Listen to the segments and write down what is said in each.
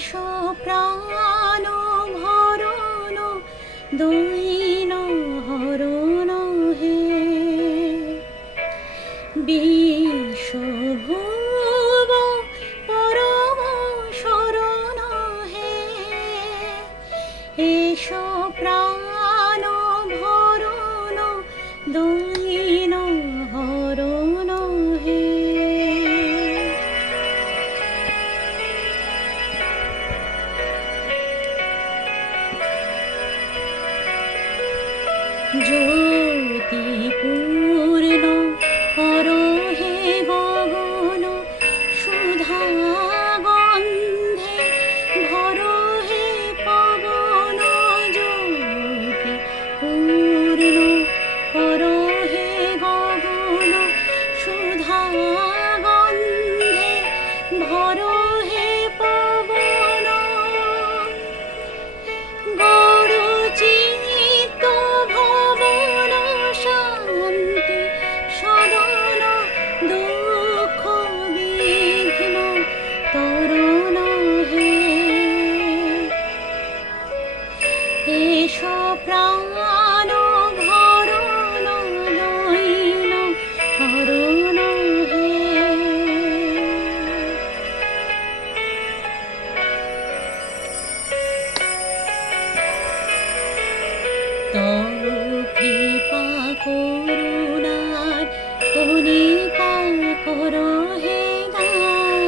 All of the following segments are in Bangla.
এসো প্রাণ ভরণ দৈন হরণ হে বিশ্বভুব পরম শরণ হে এসো প্রাণ ভরণ দৈন হরণ হে জ্যোতি পূর্ণ করো হে গগন সুধা গন্ধে ভরো হে পবন জ্যোতি পূর্ণ করো হে গগন সুধা গন্ধে ভরো হে পবন গরুচিত ভবন শান্তি সদন দুঃখ বিঘ্ন তরণ হে এসো প্রাণ ভরণ দৈন হরণ হে তব কৃপা করুণার কণিকা করো হে দান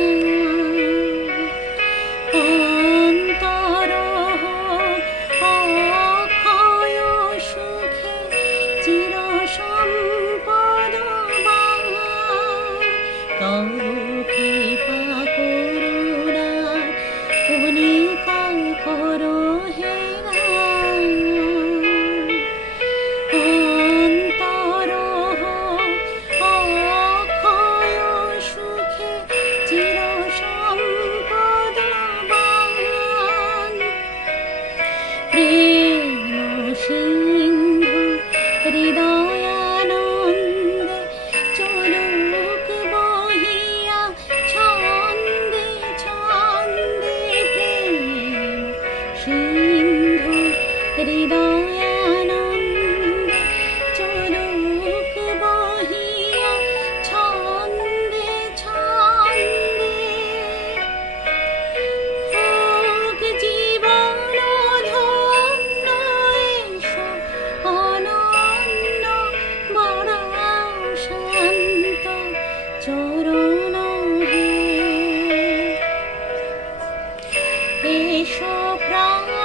অন্তর অক্ষয় সুখে চির সম্পদ তব কৃপা করুণার কণিকা করো হে দান অন্তর অক্ষয় সুখে চির সম্পদ প্রেম সিন্ধু হৃদয়ানন্দে চলুক বহিয়া ছন্দে ছন্দে প্রেম সিন্ধু হৃদয়ানন্দে চলুক বহিয়া ছন্দে ছন্দে হোক জীবন ধন্য এসো অনন্য বড় শান্ত চরণ হে এসো প্রাণ